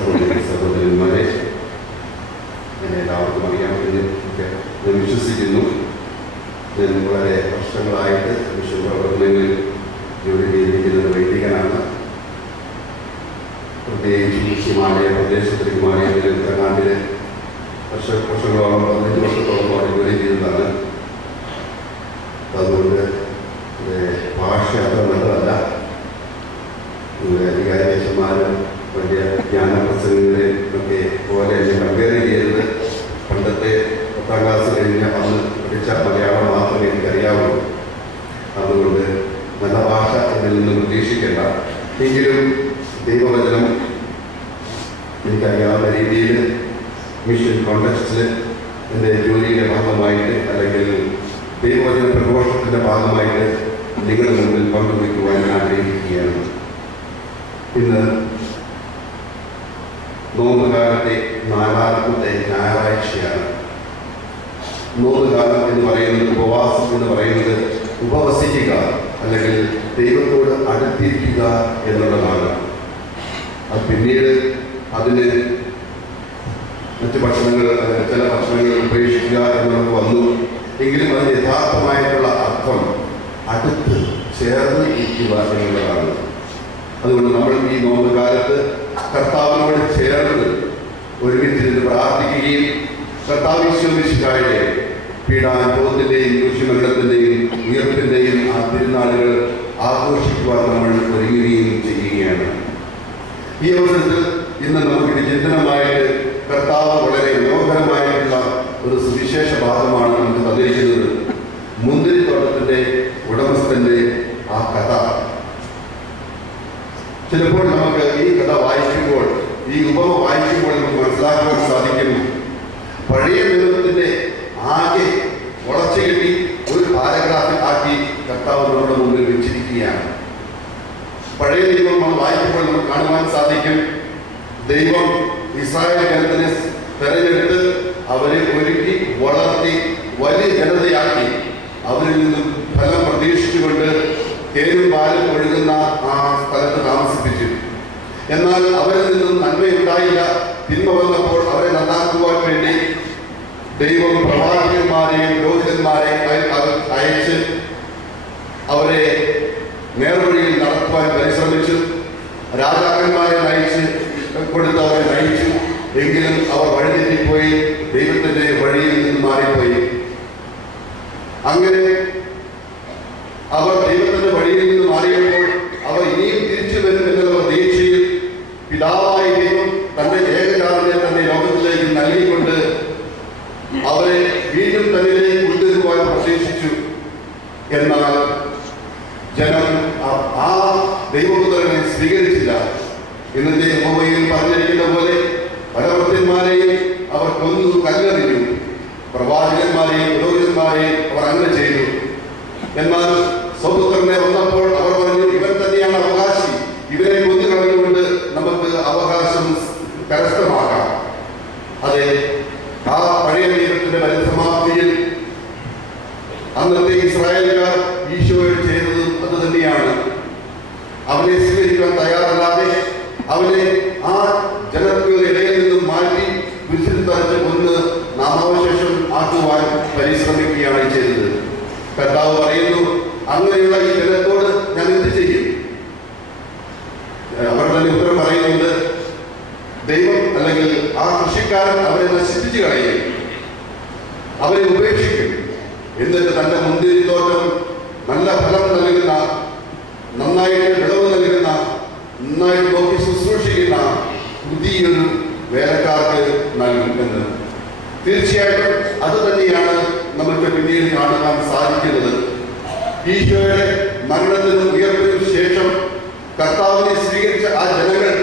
സഹോദരി സഹോദരന്മാരെ എന്നെ എല്ലാവർക്കും അറിയാമെന്ന് ഒക്കെ ഞാൻ വിശ്വസിക്കുന്നു. ഞാൻ വളരെ വർഷങ്ങളായിട്ട് മിഷൻ പ്രവർത്തനങ്ങളിൽ ജോലി ചെയ്തിരിക്കുന്ന ഒരു വൈദികനാണ്. പ്രത്യേകിച്ച് ഹിമാലയ പ്രദേശത്തിൽ ഹിമാലയത്തിൽ ഉത്തരാഖണ്ഡിലെ വർഷ വർഷങ്ങളോളം പതിനഞ്ച് വർഷത്തോളം അവിടെ ജോലി ചെയ്തതാണ്. അതുകൊണ്ട് ഭാഷ അത്ര നല്ലതല്ല. ഇവിടെ അധികാരിയന്മാരും ജ്ഞാന ജ്ഞാനപ്രസംഗങ്ങളെ ഒക്കെ പോലെ എന്നെ കമ്പയർ ചെയ്തത് പണ്ടത്തെ പത്താം ക്ലാസ് കഴിഞ്ഞ് അന്ന് പഠിച്ച മലയാളം മാത്രമേ എനിക്കറിയാവുള്ളൂ. അതുകൊണ്ട് നല്ല ഭാഷ എന്നിൽ നിന്ന് പ്രതീക്ഷിക്കേണ്ട. എങ്കിലും ദൈവവചനം എനിക്കറിയാവുന്ന രീതിയിൽ മിഷൻ കോണ്ടക്സ്റ്റിൽ എന്റെ ജോലിയുടെ ഭാഗമായിട്ട് അല്ലെങ്കിൽ ദൈവവചന പ്രഘോഷത്തിന്റെ ഭാഗമായിട്ട് നിങ്ങളുടെ മുമ്പിൽ പങ്കുവയ്ക്കുവാൻ ആഗ്രഹിക്കുകയാണ്. ഇന്ന് നോമ്പുകാലത്തെ നാലാമത്തെ ഞായറാഴ്ചയാണ്. നോമ്പുകാലം എന്ന് പറയുന്നത് ഉപവാസം എന്ന് പറയുന്നത് ഉപവസിക്കുക അല്ലെങ്കിൽ ദൈവത്തോട് അടുത്തിരിക്കുക എന്നുള്ളതാണ്. അത് പിന്നീട് അതിന് മറ്റ് ഭക്ഷണങ്ങൾ ചില ഭക്ഷണങ്ങൾ ഉപേക്ഷിക്കുക എന്നുള്ളത് വന്നു. എങ്കിലും അതിന് യഥാർത്ഥമായിട്ടുള്ള അർത്ഥം അടുത്ത് ചേർന്ന് ഇരിക്കുക എന്നുള്ളതാണ്. അതുകൊണ്ട് നമ്മൾ ഈ നോമ്പ് കാലത്ത് കർത്താവിനോട് ചേർന്ന് ഒരുമിച്ചിരുന്ന് പ്രാർത്ഥിക്കുകയും കർത്താവ് ഈശ്വരിശായുടെ പീഡാനുഭവത്തിന്റെയും കുരിശുമരണത്തിന്റെയും ഉയർപ്പിന്റെയും ആ തിരുനാളുകൾ ആഘോഷിക്കുവാൻ നമ്മൾ ഒരുങ്ങുകയും ചെയ്യുകയാണ്. ഈ അവസരത്തിൽ ഇന്ന് നമുക്കൊരു ചിന്തനമായിട്ട് കർത്താവ് വളരെ മനോഹരമായിട്ടുള്ള ഒരു സുവിശേഷ ഭാഗമാണ് നമുക്ക് തന്നിരിക്കുന്നത്. മുന്തിരിത്തോട്ടത്തിന്റെ ഉടമസ്ഥന്റെ ആ കഥ. ചിലപ്പോൾ നമുക്ക് ഈ കഥ വായിക്കുമ്പോൾ ഈ ഉപമ വായിക്കുമ്പോൾ നമുക്ക് മനസ്സിലാക്കുവാൻ സാധിക്കുന്നു. പഴയ നിയമത്തിന്റെ ആകെ വളച്ചു കെട്ടി ഒരു പാരഗ്രാഫിൽ ആക്കി കർത്താവ് നമ്മുടെ മുമ്പിൽ വെച്ചിരിക്കുകയാണ്. പഴയ നിയമം നമ്മൾ വായിക്കുമ്പോൾ നമുക്ക് കാണുവാൻ സാധിക്കും. ദൈവം ഇസ്രായേൽ ജനത്തിനെ തെരഞ്ഞെടുത്ത് അവരെ ഒരുക്കി വളർത്തി വലിയ ജനതയാക്കി അവരിൽ നിന്നും ഫലം പ്രതീക്ഷിച്ചുകൊണ്ട് തേരും പാലും ഒഴുകുന്ന ആ സ്ഥലത്ത് താമസിപ്പിച്ചു എന്നാൽ അവരിൽ നിന്നും നന്മയുണ്ടായില്ല. തിന്മ വന്നപ്പോൾ അവരെ നന്നാക്കുവാൻ വേണ്ടി ദൈവം പ്രവാചകന്മാരെയും അയ- അയച്ച് അവരെ നേർവഴിയിൽ നടത്തുവാൻ പരിശ്രമിച്ചു രാജാക്കന്മാരെ നയിച്ച് കൊടുത്ത് അവരെ നയിച്ചു എങ്കിലും അവർ വഴിതെറ്റിപ്പോയി ദൈവത്തിന്റെ വഴിയിൽ നിന്ന് മാറിപ്പോയി അങ്ങനെ അവർ ദൈവത്തിന്റെ വഴിയിൽ നിന്ന് മാറിയപ്പോൾ അവർ ഇനിയും തിരിച്ചു വരും എന്നുള്ള പ്രതീക്ഷയിൽ പിതാവായ ദൈവം തന്റെ ഏകജാതിനെ തന്നെ ലോകത്തിലേക്ക് നൽകിക്കൊണ്ട് അവരെ വീണ്ടും തന്നിലേക്ക് കൊണ്ടുവരുവാൻ പ്രതീക്ഷിച്ചു എന്നാൽ ജനം ആ- ആ ദൈവപുത്രനെ സ്വീകരിച്ചില്ല. ഇന്നത്തെ ഹോമയിൽ പറഞ്ഞിരിക്കുന്ന പോലെ പലവൃത്യന്മാരെയും അവർ കൊന്നു കല്ലെറിഞ്ഞു. പ്രവാചകന്മാരെയും പുരോഹിതന്മാരെയും അവർ അങ്ങനെ ചെയ്തു. എന്നാൽ സ്വപുത്രനെ വന്നപ്പോൾ അവർ പറഞ്ഞു ഇവൻ തന്നെയാണ് അവകാശി. ഇവരെ കൊന്നു കളഞ്ഞുകൊണ്ട് നമുക്ക് അവകാശം കരസ്ഥമാക്കാം അതെ ആ പഴയ നിയമത്തിന്റെ പരിസമാപ്തിയിൽ അന്നത്തെ ഇസ്രായേലുകാർ ഈശോയോട് ചെയ്തത് അത് തന്നെയാണ് അവനെ സ്വീകരിക്കാൻ തയ്യാറല്ലാതെ അവനെ ആ ജനങ്ങളുടെ ഇടയിൽ നിന്നും മാറ്റി കുരിശിൽ കൊന്ന് നാമാവശേഷം ആക്കുവാൻ പരിശ്രമിക്കുകയാണ് ചെയ്തത്. കർത്താവ് പറയുന്നു അങ്ങനെയുള്ള ഈ ജനത്തോട് ഞാൻ എന്ത് ചെയ്യും? തന്നെ ഉത്തരം പറയുന്നുണ്ട് ദൈവം അല്ലെങ്കിൽ ആ കൃഷിക്കാരൻ അവരെ നശിപ്പിച്ചു കളയും. അവരെ ഉപേക്ഷിക്കും. എന്നിട്ട് തന്റെ മുന്തിരി മുന്തിരിത്തോട്ടം നല്ല ഫലം നൽകുന്ന നന്നായിട്ട് വിളവ് നൽകുന്ന നന്നായിട്ട് നോക്കി ശുശ്രൂഷിക്കുന്ന പുതിയൊരു വേലക്കാർക്ക് നൽകും എന്ന് തീർച്ചയായിട്ടും അത് തന്നെയാണ് നമുക്ക് പിന്നീട് കാണുവാൻ സാധിക്കുന്നത്. ഈശോയുടെ മരണത്തിനും ഉയർപ്പിനും ശേഷം കർത്താവിനെ സ്വീകരിച്ച ആ ജനങ്ങൾ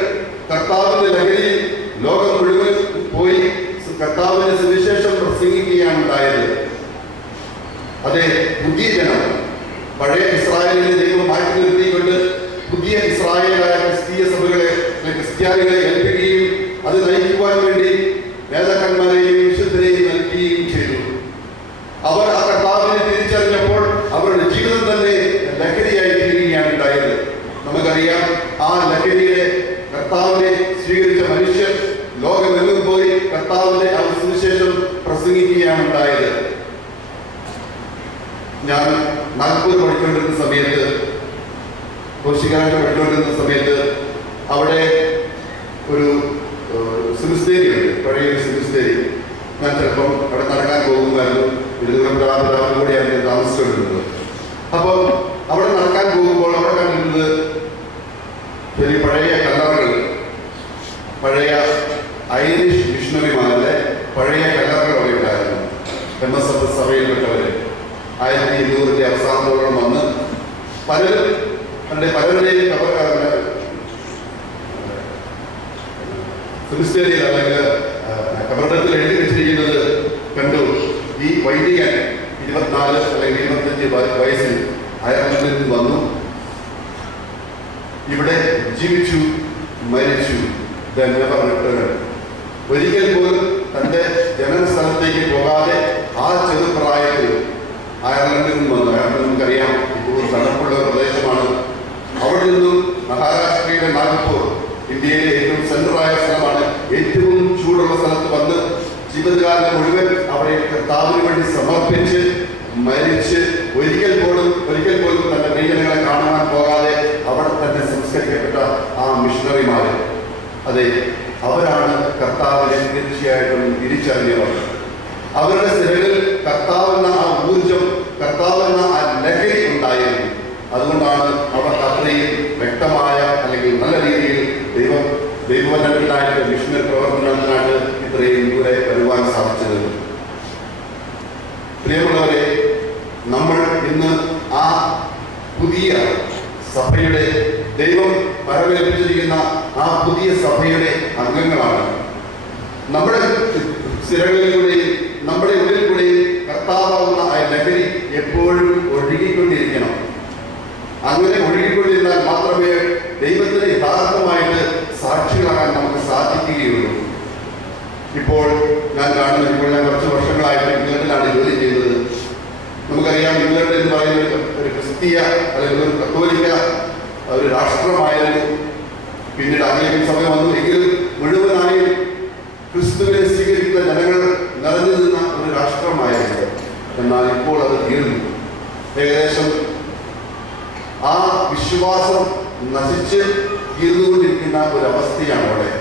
കർത്താവിന്റെ ലഹരിയിൽ ലോകം മുഴുവൻ പോയി കർത്താവിന്റെ സുവിശേഷം പ്രസംഗിക്കുകയാണ് ഉണ്ടായത് അതെ പുതിയ ജനം പഴയ ഇസ്രായേലിന്റെ ദൈവം മാറ്റി നിർത്തിക്കൊണ്ട് പുതിയ ഇസ്രായേലായ ക്രിസ്തീയ സഭകളെ ക്രിസ്ത്യാനികളെ നമുക്കറിയാം ആ ലഹരിയെ കർത്താവിനെ സ്വീകരിച്ച മനുഷ്യർ ലോകമെങ്ങും പോയി കർത്താവിന്റെ ആ പ്രസംഗിക്കുകയാണ് ഉണ്ടായത്. ഞാൻ നാഗ്പൂർ പഠിച്ചുകൊണ്ടിരുന്ന സമയത്ത് കോശികാരായിട്ട് പഠിച്ചുകൊണ്ടിരുന്ന സമയത്ത് അവിടെ ഒരു സിമിസ്തേരിയുണ്ട് പഴയ സിമിസ്തേരി ഞാൻ ചിലപ്പം അവിടെ നടക്കാൻ പോകുമായിരുന്നു. ഇരുന്നൂറ് കൂടി ചെറിയ പഴയ കല്ലറകൾ പഴയ ഐറിഷ് മിഷണറിമാരുടെ പഴയ കല്ലറകൾ അവിടെ ഉണ്ടായിരുന്നു എം എസ് എഫ് സഭയിൽപ്പെട്ടവര് ആയിരത്തി ഇരുന്നൂറിന്റെ അവസാനത്തോളം വന്ന് പലരും അവരുടെ പലരുടെയും ഫിലിസ്റ്റേരിയിൽ അല്ലെങ്കിൽ കബറിടത്തിൽ എഴുതി വെച്ചിരിക്കുന്നത് കണ്ടു. ഈ വൈദികൻ ഇരുപത്തിനാല് അല്ലെങ്കിൽ ഇരുപത്തഞ്ച് വയസ്സിൽ അയർലൻഡിൽ നിന്ന് വന്നു. ഇവിടെ ജീവിച്ചു മരിച്ചു never returned. ഒരിക്കൽ പോലും തന്റെ ജനന സ്ഥലത്തേക്ക് പോകാതെ ആ ചെറുപ്രായത്തിൽ അയർലൻഡിൽ നിന്ന് വന്നു. അയർലൻഡ് നമുക്കറിയാം ഇപ്പോൾ തണുപ്പുള്ള പ്രദേശമാണ്. അവിടെ നിന്നും മഹാരാഷ്ട്രയുടെ നാഗ്പൂർ ഇന്ത്യയിലെ ഏറ്റവും സെൻട്രലായ സ്ഥലമാണ്. ഏറ്റവും ചൂടുള്ള സ്ഥലത്ത് വന്ന് ജീവിതകാലം മുഴുവൻ അവിടെ കർത്താവിന് വേണ്ടി സമർപ്പിച്ച് മരിച്ച് ഒരിക്കൽ പോലും ഒരിക്കൽ പോലും തന്റെ പ്രിയജനങ്ങളെ കാണുവാൻ പോകാതെ അവിടെ തന്നെ സംസ്കരിക്കപ്പെട്ട ആ മിഷണറിമാര്. അതെ അവരാണ് കർത്താവിനെ തീർച്ചയായിട്ടും തിരിച്ചറിഞ്ഞവർ. അവരുടെ സിരകളിൽ കർത്താവെന്ന ആ ഊർജം കർത്താവെന്ന ആ ലഹരി ഉണ്ടായിരുന്നു. അതുകൊണ്ടാണ് അവർ അത്രയും വ്യക്തമായ അല്ലെങ്കിൽ നല്ല രീതിയിൽ ദൈവം ദൈവവചനത്തിനായിട്ട് മിഷണറി പ്രവർത്തനത്തിനായിട്ട് ഇത്രയും ദൂരെ വരുവാൻ സാധിച്ചത് പ്രിയമുള്ളവരെ നമ്മൾ ഇന്ന് ആ പുതിയ സഭയുടെ ദൈവം വരവേൽപ്പിച്ചിരിക്കുന്ന ആ പുതിയ സഭയുടെ അംഗങ്ങളാണ്. നമ്മുടെ സ്ഥിരങ്ങളിലൂടെയും നമ്മുടെ ഉള്ളിൽ കൂടെയും കർത്താവാകുന്ന ആ ലഹരി എപ്പോഴും ഒഴുകിക്കൊണ്ടിരിക്കണം. അങ്ങനെ ഒഴുകിക്കൊണ്ടിരുന്നാൽ മാത്രമേ ദൈവത്തിന് യഥാർത്ഥമായിട്ട് സാക്ഷികളാകാൻ നമുക്ക് സാധിക്കുകയുള്ളൂ. ഇപ്പോൾ ഞാൻ കാണുന്നത് ഇപ്പോൾ ഞാൻ കുറച്ച് വർഷങ്ങളായിട്ട് ഇംഗ്ലണ്ടിലാണ് ജോലി ചെയ്തത് നമുക്കറിയാം ഇംഗ്ലണ്ട് എന്ന് പറയുന്ന ഒരു ക്രിസ്തീയ അല്ലെങ്കിൽ ഒരു കത്തോലിക്ക ഒരു രാഷ്ട്രമായിരുന്നു പിന്നീട് അനേകം സമയം വന്നു എങ്കിലും മുഴുവനായും ക്രിസ്തുവിനെ സ്വീകരിക്കുന്ന ജനങ്ങൾ നിറഞ്ഞു നിന്ന ഒരു രാഷ്ട്രമായിരുന്നു. എന്നാൽ ഇപ്പോൾ അത് തീർന്നു ഏകദേശം ആ വിശ്വാസം നശിച്ച് തീർന്നുകൊണ്ടിരിക്കുന്ന ഒരു അവസ്ഥയാണ് അവിടെ.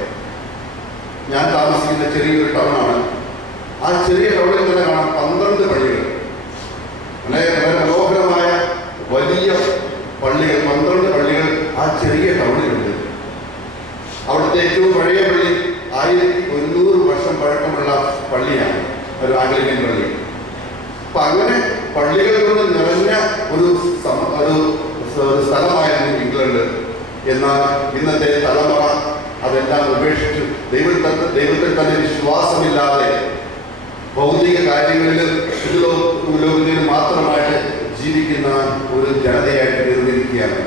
ഞാൻ താമസിക്കുന്ന ചെറിയൊരു ടൗണാണ്. ആ ചെറിയ ടൗണിൽ തന്നെ കാണാം പന്ത്രണ്ട് പള്ളികൾ. വളരെ വളരെ മനോഹരമായ വലിയ പള്ളികൾ പന്ത്രണ്ട് പള്ളികൾ ചെറിയ ടൗണിലുണ്ട്. അവിടുത്തെ ഏറ്റവും പഴയ പള്ളി ആയിരത്തി ഒരുന്നൂറ് വർഷം പഴക്കമുള്ള പള്ളിയാണ് ഒരു ആംഗ്ലിക്കൻ പള്ളി. അപ്പൊ അങ്ങനെ പള്ളികൾ കൊണ്ട് നിറഞ്ഞ ഒരു ഒരു സ്ഥലമായിരുന്നു ഇംഗ്ലണ്ട്. എന്നാൽ ഇന്നത്തെ തലമുറ അതെല്ലാം ഉപേക്ഷിച്ചു. ദൈവത്തെ ദൈവത്തിൽ തന്നെ വിശ്വാസമില്ലാതെ ഭൗതിക കാര്യങ്ങളിൽ ലോകത്തിൽ മാത്രമായിട്ട് ജീവിക്കുന്ന ഒരു ജനതയായിട്ട് തീർന്നിരിക്കുകയാണ്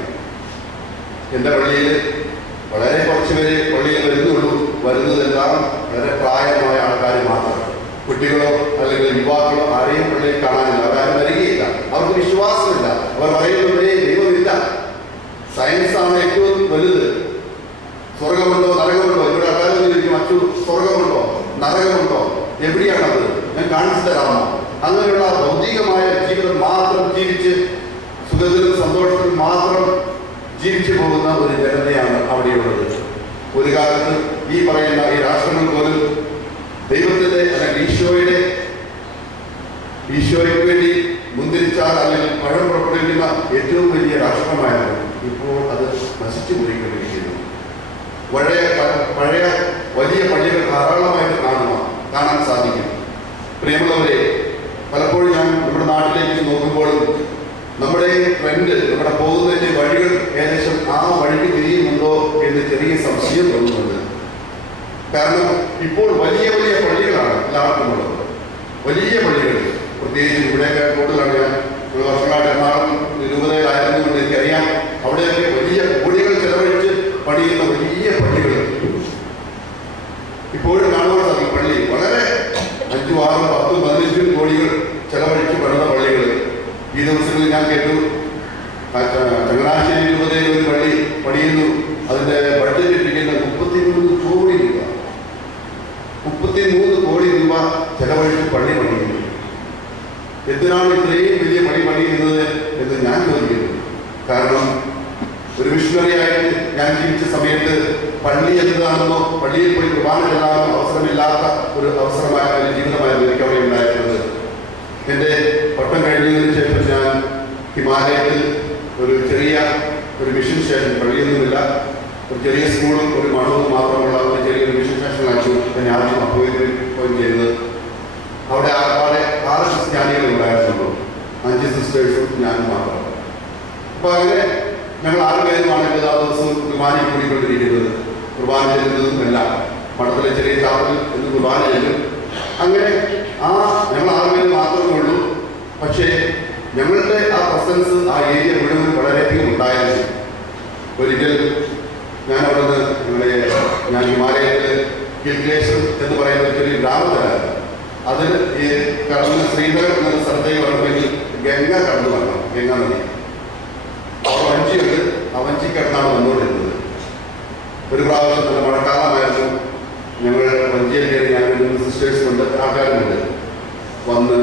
എന്റെ പള്ളിയിൽ വളരെ കുറച്ച് പേര് പള്ളിയിൽ വരുന്നുള്ളൂ. വരുന്നതെല്ലാം വളരെ പ്രായമായ ആൾക്കാർ മാത്രം. കുട്ടികളോ അല്ലെങ്കിൽ യുവാക്കളോ ആരെയും പള്ളിയിൽ കാണാനില്ല. അവരാരും വരികയില്ല. അവർക്ക് വിശ്വാസമില്ല. അവർ പറയുന്നവരെ ദൈവമില്ല. സയൻസ് ആണ് ഏറ്റവും വലുത്. സ്വർഗമുണ്ടോ? നരകമുണ്ടോ? ഇവിടെ ചോദിക്കും അച്ചു സ്വർഗമുണ്ടോ? നരകമുണ്ടോ? എവിടെയാണത്? ഞാൻ കാണിച്ചു തരാമോ അങ്ങനെയുള്ള ഭൗതികമായ ജീവിതം മാത്രം ജീവിച്ച് സുഖത്തിലും സന്തോഷത്തിലും മാത്രം ജീവിച്ചു പോകുന്ന ഒരു ജനതയാണ് അവിടെയുള്ളത്. ഒരു കാലത്ത് ഈ പറയുന്ന ഈ രാഷ്ട്രങ്ങൾ പോലും ദൈവത്തിന്റെ അല്ലെങ്കിൽ ഈശോയുടെ ഈശോയ്ക്ക് വേണ്ടി മുന്തിരിച്ചാൽ അല്ലെങ്കിൽ പഴം പുറപ്പെടുവിക്കുന്ന ഏറ്റവും വലിയ രാഷ്ട്രമായിരുന്നു. ഇപ്പോൾ അത് നശിച്ചു പോയിക്കൊണ്ടിരിക്കുന്നു. പഴയ പഴയ വലിയ പള്ളികൾ ധാരാളമായിട്ട് കാണുക കാണാൻ സാധിക്കും. പ്രിയമുള്ളവരെ പലപ്പോഴും ഞാൻ നമ്മുടെ നാട്ടിലേക്ക് നോക്കുമ്പോഴും നമ്മുടെ ട്രെൻഡ് നമ്മുടെ പോകുന്നതിന്റെ വഴികൾ ഏകദേശം ആ വഴിക്ക് തിരിയുന്നുണ്ടോ എന്ന് ചെറിയ സംശയം തോന്നുന്നുണ്ട്. കാരണം ഇപ്പോൾ വലിയ വലിയ പള്ളികളാണ് എല്ലാവർക്കും ഉള്ളത് വലിയ പള്ളികൾ പ്രത്യേകിച്ച് ഇവിടെയൊക്കെ കൂടുതലാണ് ഞാൻ ഒരു വർഷങ്ങളായിട്ട് എറണാകുളം രൂപതയിലായിരുന്നു എന്ന് എനിക്കറിയാം. അവിടെയൊക്കെ വലിയ കോടികൾ ചെലവഴിച്ച് പണിയുന്ന വലിയ പള്ളികൾ. ഇപ്പോഴും കാണുവാൻ സാധിക്കും പള്ളി. വളരെ അഞ്ചും ആറും പത്തും പതിനഞ്ചും കോടികൾ ഈ ദിവസങ്ങളിൽ ഞാൻ കേട്ടു. ചങ്ങനാശ്ശേരി രൂപതയിൽ ഒരു പള്ളി പണിയുന്നു. അതിന്റെ ബഡ്ജറ്റ് ഇട്ടിരിക്കുന്ന മുപ്പത്തിമൂന്ന് കോടി രൂപ. മുപ്പത്തിമൂന്ന് കോടി രൂപ ചെലവഴിച്ച് പള്ളി പണിയുന്നു. എന്തിനാണ് ഇത്രയും വലിയ പണി പണിയുന്നത് എന്ന് ഞാൻ ചോദിക്കുന്നു. കാരണം ഒരു മിഷണറി ഞാൻ ജീവിച്ച സമയത്ത് പള്ളി എന്താണെന്നോ പള്ളിയിൽ പോയി കുർബാന ചെല്ലാനോ അവസരമില്ലാത്ത ഒരു അവസരമായ ഒരു ജീവിതമായിരുന്നു എനിക്ക് അവിടെ ഉണ്ടായിരുന്നത് എന്റെ പട്ടം കഴിഞ്ഞതിന് ശേഷം ഞാൻ ഹിമാലയത്തിൽ ഒരു ചെറിയ ഒരു മിഷൻ സ്റ്റേഷൻ പള്ളിയൊന്നുമില്ല ഒരു ചെറിയ സ്കൂളും ഒരു മഠവും മാത്രമുള്ള ഒരു ചെറിയൊരു മിഷൻ സ്റ്റേഷനിലായിരുന്നു ഞാൻ ആദ്യം അപ്പോയിൻമെന്റ് ചെയ്തത് അവിടെ ആകെ ആറ് ക്രിസ്ത്യാനികൾ ഉണ്ടായിരുന്നുള്ളൂ. അഞ്ച് സിസ്റ്റേഴ്സും ഞാനും മാത്രം. അപ്പോൾ അങ്ങനെ ഞങ്ങൾ ആറ് പേരുമാണ് എല്ലാ ദിവസവും കുർബാനയിൽ കൂടിക്കൊണ്ടിരിക്കുന്നത്. കുർബാന ചെല്ലുന്നതും എല്ലാം മഠത്തിലെ ചെറിയ ചാപ്പൽ എന്ന് കുർബാന ചെല്ലും. അങ്ങനെ ആ ഞങ്ങൾ ആറ് പേര് മാത്രമേ ഉള്ളൂ. പക്ഷേ ഞങ്ങളുടെ ആ പ്രസൻസ് ആ ഏരിയ മുഴുവൻ വളരെയധികം ഉണ്ടായിരുന്നു. ഒരിക്കൽ ഞാൻ അവിടുന്ന് ഇവിടെ ഞാൻ ഹിമാലയത്തിൽ ഹിൽഗ്ലേഷൻ എന്ന് പറയുന്ന ഒരു ഗ്രാമത്തിലാണ് അതിൽ ഈ കടന്ന് ശ്രീനഗർ എന്ന സ്ഥലത്തേക്ക് വരണമെങ്കിൽ ഗംഗ കടന്നു വരണം ഗംഗ നദി. അവിടെ വഞ്ചിയുണ്ട് ആ വഞ്ചി കിടന്നാണ് വന്നുകൊണ്ടിരുന്നത്. ഒരു പ്രാവശ്യം നല്ല മഴക്കാലമായിരുന്നു. ഞങ്ങൾ വഞ്ചിയിൽ കയറി ഞാൻ സിസ്റ്റേഴ്സ് കൊണ്ട് ആൾക്കാരുമുണ്ട്. വന്ന്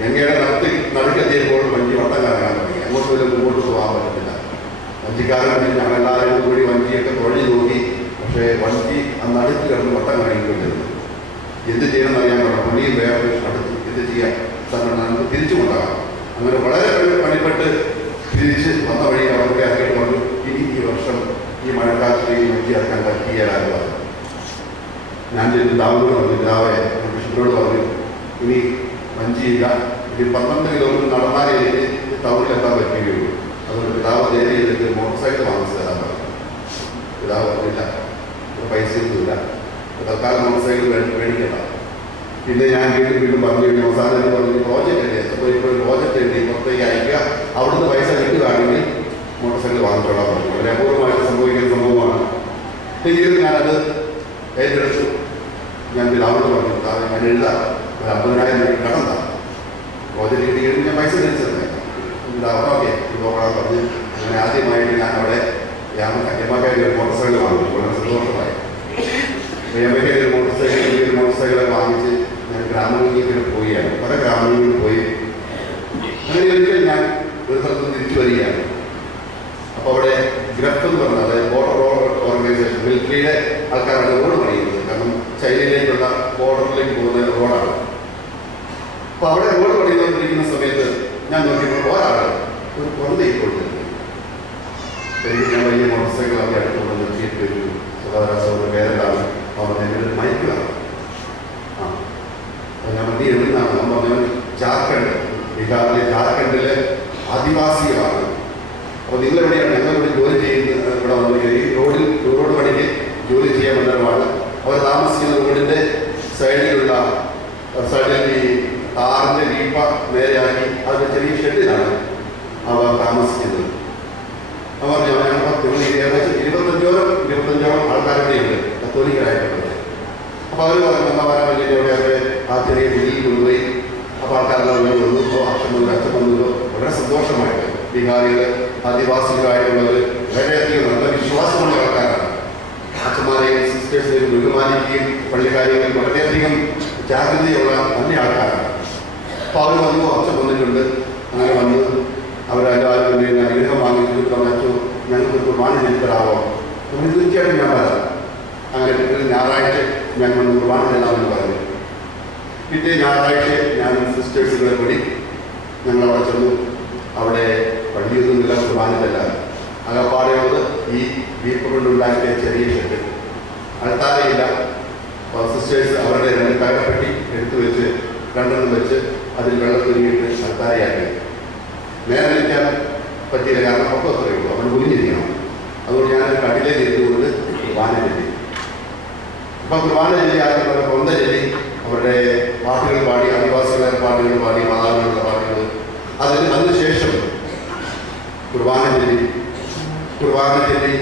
ഗംഗയുടെ നടത്തി നടുക്കെത്തിയപ്പോൾ വഞ്ചി വട്ടം കറങ്ങാൻ തുടങ്ങി. അങ്ങോട്ട് മുമ്പോട്ട് പോകാൻ വഞ്ചിക്കാരൻ ഞങ്ങൾ എല്ലാവരും കൂടി വഞ്ചിയൊക്കെ തുഴഞ്ഞു നോക്കി പക്ഷേ വഞ്ചി അന്ന് അടുത്ത് കിടന്ന് വട്ടം കറങ്ങിക്കൊണ്ടിരുന്നു. എന്ത് ചെയ്യണം എന്നറിയാൻ പാടില്ല. പണിയും വേറെ അടുത്ത് എന്ത് ചെയ്യാം സംഘടന നമുക്ക് തിരിച്ചു കൊണ്ടാകാം അങ്ങനെ വളരെ പണി- പണിപ്പെട്ട് തിരിച്ച് വന്ന വഴി അവർക്ക് ഇറക്കിയിട്ട് പറഞ്ഞു ഇനി ഈ വർഷം ഈ മഴക്കാലത്ത് ഈ വഞ്ചി ഇറക്കാൻ പറ്റിയാലും ഞാൻ പിതാവിനോട് പറഞ്ഞു രാവിലെ കൃഷ്ണനോട് പറഞ്ഞു ഇനി വഞ്ചിയില്ല ഇനി പന്ത്രണ്ട് കിലോമീറ്റർ നടന്നാലേ എനിക്ക് ടൗണിലെത്താൻ പറ്റുകയുള്ളൂ. അതുകൊണ്ട് പിതാവ് നേരെ ചെയ്തിട്ട് മോട്ടോർ സൈക്കിൾ വാങ്ങിച്ചു തരാൻ പറഞ്ഞു പിതാവ് പറഞ്ഞില്ല പൈസയൊന്നുമില്ല തൽക്കാലം മോട്ടോർ സൈക്കിൾ മേടിക്കണ്ട പിന്നെ ഞാൻ വീണ്ടും വീണ്ടും പറഞ്ഞു കഴിഞ്ഞു അവസാനം പറഞ്ഞു പ്രോജക്റ്റ് എഴുതി അപ്പോൾ ഇപ്പോൾ പ്രോജക്റ്റ് എഴുതി പുറത്തേക്ക് അയക്കുക. അവിടുന്ന് പൈസ കിട്ടുകയാണെങ്കിൽ മോട്ടോർ സൈക്കിൾ വാങ്ങിച്ചോളാം പറഞ്ഞു. വളരെ അപൂർവമായിട്ട് സംഭവിക്കുന്ന സംഭവമാണ്. എങ്കിലും ഞാനത് ഏറ്റെടുത്തു. ഞാൻ പിതാവിനോട് പറഞ്ഞു പിതാവേ, ഞാൻ എഴുതാം. ഒരു അമ്പതിനായിരം രൂപ കടം താ പ്രോജക്റ്റ് കിട്ടി കഴിഞ്ഞ് ഞാൻ പൈസ തിരിച്ചു പിതാവ് ഓക്കെ നോക്കണം പറഞ്ഞ് അങ്ങനെ ആദ്യമായിട്ട് ഞാൻ അവിടെ ഞാൻ കന്യാമാക്കാരി ഒരു മോട്ടോർ സൈക്കിൾ വാങ്ങിച്ചു വളരെ സന്തോഷമായി കന്യാമാക്കാരി ഒരു മോട്ടോർ സൈക്കിൾ ഒരു മോട്ടോർ സൈക്കിൾ വാങ്ങിച്ച് ഞാൻ ഗ്രാമങ്ങളിലേക്ക് പോവുകയാണ്. പല ഗ്രാമങ്ങളിൽ പോയി. അങ്ങനെ ഒരിക്കൽ ഞാൻ ഒരു സ്ഥലത്ത് തിരിച്ചു വരികയാണ്. അപ്പോൾ അവിടെ ഗ്രഫ് എന്ന് പറഞ്ഞാൽ അതായത് ബോർഡർ ഓർഗനൈസേഷൻ മിലിറ്ററിയുടെ ആൾക്കാരാണ് റോഡ് പണിയുന്നത്. കാരണം ചൈനയിലേക്കുള്ള ബോർഡറിലേക്ക് പോകുന്ന റോഡാണ് അപ്പോൾ അവിടെ റോഡ് പണിതുകൊണ്ടിരിക്കുന്ന സമയത്ത് ഞാൻ നോക്കിയപ്പോൾ ഒരാൾ ഒരു കൊന്തയിക്കൊണ്ടിരുന്നു എനിക്ക് ഞാൻ വലിയ മോട്ടോർ സൈക്കിളൊക്കെ അടുത്തുകൊണ്ട് നിർത്തിയിട്ട് ഒരു സുഖാദാസോട് പേരെന്താണ്? അവൻ എന്റെ ഒരു മൈക്ക് ആ. അപ്പോൾ ഞാൻ നീ എവിടുന്നാണ് അവൻ ജാർഖണ്ഡ്. ബീഹാറിലെ ജാർഖണ്ഡിലെ ആദിവാസികളാണ്. അപ്പോൾ ഞങ്ങൾ ഇവിടെ ജോലി ചെയ്യുന്നത് ഇവിടെ വന്നു ഈ റോഡിൽ റോഡ് പണിക്ക് ജോലി ചെയ്യാൻ വന്നവരാണ് അവർ താമസിക്കുന്ന റോഡിന്റെ സൈഡിലുള്ള സൈഡിൽ ഈ താറിന്റെ വീപ്പ നേരെയാക്കി അത് ചെറിയ ഷെഡിലാണ് അവർ താമസിക്കുന്നത്. അവർ ഞങ്ങൾ നിങ്ങൾ ഏകദേശം ഇരുപത്തഞ്ചോളം ഇരുപത്തഞ്ചോളം ആൾക്കാരുടെയുണ്ട് കത്തോലിക്കരായിട്ടുള്ളത് അപ്പോൾ അവർ പറഞ്ഞു വേണ്ടിയിട്ട് അവിടെ ആ ചെറിയ വീട്ടിൽ കൊണ്ടുപോയി അപ്പോൾ ആൾക്കാരെല്ലാം ഇവിടെ വന്നു അപ്പോൾ അച്ഛൻ വന്നു അച്ഛൻ വന്നു വളരെ സന്തോഷമായിട്ട് ബീഹാറികൾ ആദിവാസികളായിട്ടുള്ളവർ വളരെയധികം നല്ല വിശ്വാസമുള്ള ആൾക്കാരാണ് അച്ഛന്മാരെയും സിസ്റ്റേഴ്സിനെയും ബഹുമാനിക്കുകയും പള്ളിക്കാരെയും വളരെയധികം ജാഗ്രതയുള്ള നല്ല ആൾക്കാരാണ് അപ്പോൾ അവർ വന്നു അച്ഛൻ വന്നിട്ടുണ്ട് അങ്ങനെ വന്ന് അവരെല്ലാവരും എന്റെ അനുഗ്രഹം വാങ്ങിച്ചിട്ട് പറഞ്ഞു ഞങ്ങൾക്ക് കുർബാന ചെയ്തിട്ടാവോ നമ്മൾ തീർച്ചയായിട്ടും ഞാൻ വരാം അങ്ങനെ ഞായറാഴ്ച ഞാൻ വന്ന് കുർബാന ചെല്ലാമെന്ന് പറഞ്ഞു പിറ്റേ ഞായറാഴ്ച ഞാൻ സിസ്റ്റേഴ്സുകളെ കൂടി ഞങ്ങൾ അവിടെ ചെന്നു. അവിടെ പള്ളിയൊന്നുമില്ല കുർബാനയില്ല അകപ്പാടെയുള്ളത് ഈ വീപ്പ് കൊണ്ടുണ്ടാക്കിയ ചെറിയ ഷെഡ്. അൾത്താരയില്ല. അപ്പോൾ സിസ്റ്റേഴ്സ് അവരുടെ രണ്ട് തകപ്പെട്ടി എടുത്തു വെച്ച് രണ്ടെണ്ണം വെച്ച് അതിൽ വെള്ളം തുരുങ്ങിയിട്ട് അൾത്താരയാക്കി. നേരെ നിൽക്കാൻ പറ്റിയില്ല. കാരണം ഒക്കെ അത്രയുള്ളൂ അവൻ കുഞ്ഞിരിക്കണം അതുകൊണ്ട് ഞാൻ കടിലേക്ക് ഇരുന്നുകൊണ്ട് കുർബാന ചൊല്ലി ഇപ്പൊ കുർബാന ചൊല്ലി ആദ്യം അവരുടെ കൊന്ത ചൊല്ലി അവരുടെ പാട്ടുകൾ പാടി ആദിവാസികളായ പാട്ടുകൾ പാടി മാതാവിനുള്ള പാട്ടുകൾ. അതിന് അതിനുശേഷം കുർബാന ചൊല്ലി കുർബാന ചൊല്ലി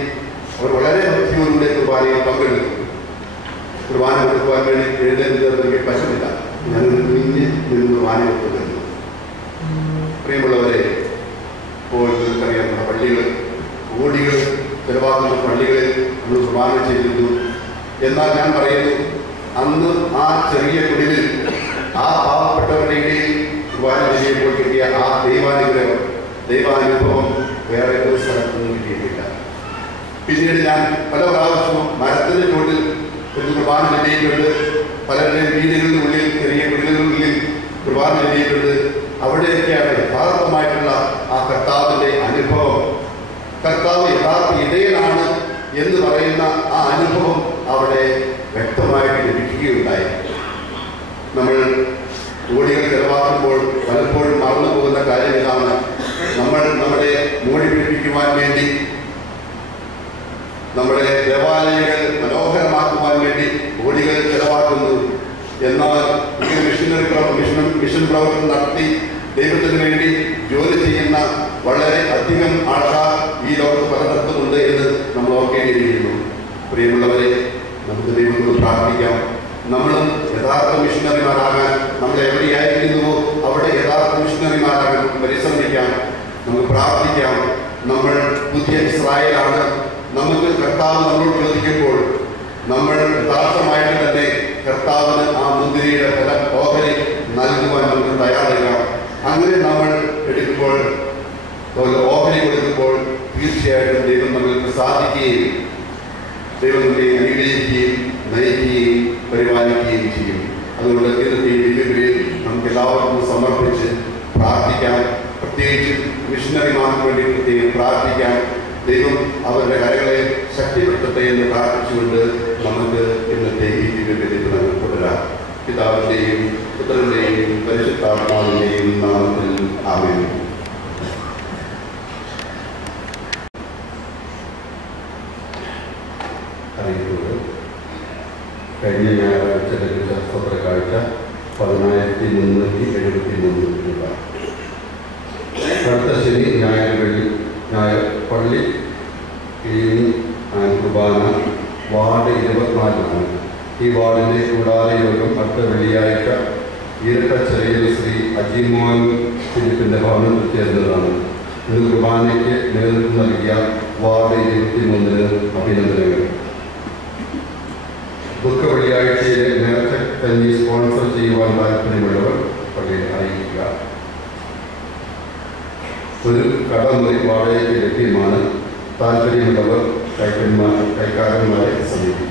അവർ വളരെ ഭക്തിയോടുകൂടെ കുർബാനയിൽ പങ്കെടുക്കുന്നു കുർബാന കൊടുക്കുവാൻ വേണ്ടി എനിക്ക് പറ്റുന്നില്ല. ഞാൻ കുഞ്ഞ് നിന്ന് കുർബാന കൊടുക്കുന്നു പ്രിയമുള്ളവരെ ഇപ്പോൾ നിങ്ങൾക്കറിയാം പള്ളികൾ കോടികൾ ചെലവാക്കുന്ന പള്ളികളിൽ നമ്മൾ കുർബാന ചെയ്തിരുന്നു. എന്നാൽ ഞാൻ പറയുന്നു അന്ന് ആ ചെറിയ കുടിലിൽ ആ പാവപ്പെട്ടവരുടെ ഇടയിൽ കുർബാന ചെയ്യുമ്പോൾ കിട്ടിയ ആ ദൈവാനുഗ്രഹം ദൈവാനുഭവം വേറെ ഒരു സ്ഥലത്തുനിന്നും കിട്ടിയിട്ടില്ല. പിന്നീട് ഞാൻ പല പ്രാവശ്യവും മരത്തിന്റെ ചുവട്ടിൽ ഒരു കുർബാന ചൊല്ലിയിട്ടുണ്ട് പലരുടെയും വീടുകളുടെ ഉള്ളിൽ ചെറിയ വീടുകളിൽ കുർബാന ചൊല്ലിയിട്ടുണ്ട് അവിടെയൊക്കെയാണ് യഥാർത്ഥമായിട്ടുള്ള ആ കർത്താവിന്റെ അനുഭവം. കർത്താവ് യഥാർത്ഥ ഇടയനാണ് എന്ന് പറയുന്ന ആ അനുഭവം അവിടെ വ്യക്തമായിട്ട് ലഭിക്കുകയുണ്ടായി. നമ്മൾ കോടികൾ ചെലവാക്കുമ്പോൾ പലപ്പോഴും മറന്നു പോകുന്ന കാര്യം ഇതാണ് നമ്മൾ നമ്മുടെ മോടി പിടിപ്പിക്കുവാൻ വേണ്ടി നമ്മുടെ ദേവാലയങ്ങൾ മനോഹരമാക്കുവാൻ വേണ്ടി കോടികൾ ചെലവാക്കുന്നു എന്നാൽ ഇങ്ങനെ മിഷനറി പ്രവർ- മിഷൻ മിഷൻ പ്രവർത്തനം നടത്തി ദൈവത്തിന് വേണ്ടി ജോലി ചെയ്യുന്ന വളരെ അധികം ആൾക്കാർ ഈ ലോകത്ത് പലയിടത്തുമുണ്ട് എന്ന് നമ്മൾ ഓർക്കേണ്ടിയിരിക്കുന്നു പ്രിയമുള്ളവരെ നമുക്ക് ദൈവത്തോട് പ്രാർത്ഥിക്കാം നമ്മളും യഥാർത്ഥ മിഷനറിമാരാകാൻ നമ്മൾ എവിടെയായിരിക്കുന്നുവോ അവിടെ യഥാർത്ഥ മിഷനറിമാരാകാൻ നമുക്ക് പരിശ്രമിക്കാം നമുക്ക് പ്രാർത്ഥിക്കാം. നമ്മൾ പുതിയ ഇസ്രായേലാണ്. നമുക്ക് കർത്താവ് നമ്മളോട് ചോദിക്കുമ്പോൾ നമ്മൾ യഥാർത്ഥമായിട്ട് തന്നെ കർത്താവിന് ആ മുന്തിരിയുടെ പല ഓഹരി നൽകുവാൻ നമുക്ക് തയ്യാറാകാം അങ്ങനെ നമ്മൾ എടുക്കുമ്പോൾ ഓഹരി കൊടുക്കുമ്പോൾ തീർച്ചയായിട്ടും ദൈവം നമ്മൾക്ക് സാധിക്കുകയും ദൈവം നമ്മെ അനുഗ്രഹിക്കുകയും നയിക്കുകയും പരിപാലിക്കുകയും ചെയ്യും. അതുകൊണ്ട് ഇന്നത്തെ നമുക്ക് എല്ലാവർക്കും സമർപ്പിച്ച് പ്രാർത്ഥിക്കാം. പ്രത്യേകിച്ച് മിഷനറിമാർക്ക് വേണ്ടി പ്രത്യേകം പ്രാർത്ഥിക്കാം ദൈവം അവരുടെ കരകളെ ശക്തിപ്പെടുത്തട്ടെ എന്ന് പ്രാർത്ഥിച്ചുകൊണ്ട് നമുക്ക് ഇന്നത്തെ ഈ ദിവ്യബലി നമുക്ക് തുടരാം പിതാവിന്റെയും പുത്രന്റെയും പരിശുദ്ധാത്മാവിന്റെയും നാമത്തിൽ അറിയിക്കുന്നത് കഴിഞ്ഞ ഞായറാഴ്ച ലഭിച്ച സ്വത്ര കാഴ്ച പതിനായിരത്തി മുന്നൂറ്റി എഴുപത്തി മൂന്ന് രൂപ അടുത്ത ശനി ഞായർ വെള്ളി ഞായർ പള്ളി കിഴിനി ആൻഡ് കുർബാന വാർഡ് ഇരുപത്തിനാലിലാണ് ഈ വാർഡിന്റെ കൂടാതെ യോഗം അടുത്ത വെള്ളിയാഴ്ച ഇരട്ട ചെറിയ ശ്രീ അജിമോൻ ഫിലിപ്പിന്റെ ഭവനത്തിൽ ചേർന്നതാണ്. ഇന്ന് കുർബാനയ്ക്ക് നേതൃത്വം നൽകിയ വാർഡ് ഇരുപത്തിമൂന്നിന് അഭിനന്ദനങ്ങൾ. ദുഃഖ വെള്ളിയാഴ്ചയിലെ നേരത്തെ തന്നെ സ്പോൺസർ ചെയ്യുവാൻ താല്പര്യമുള്ളവർ പള്ളിയെ അറിയിക്കുക. ഒരു കടമുറി വാടകയ്ക്ക് ലഭ്യമാണ്. താല്പര്യമുള്ളവർ കൈക്കന്മാർ കൈക്കാരന്മാരെ സമീപിക്കുക.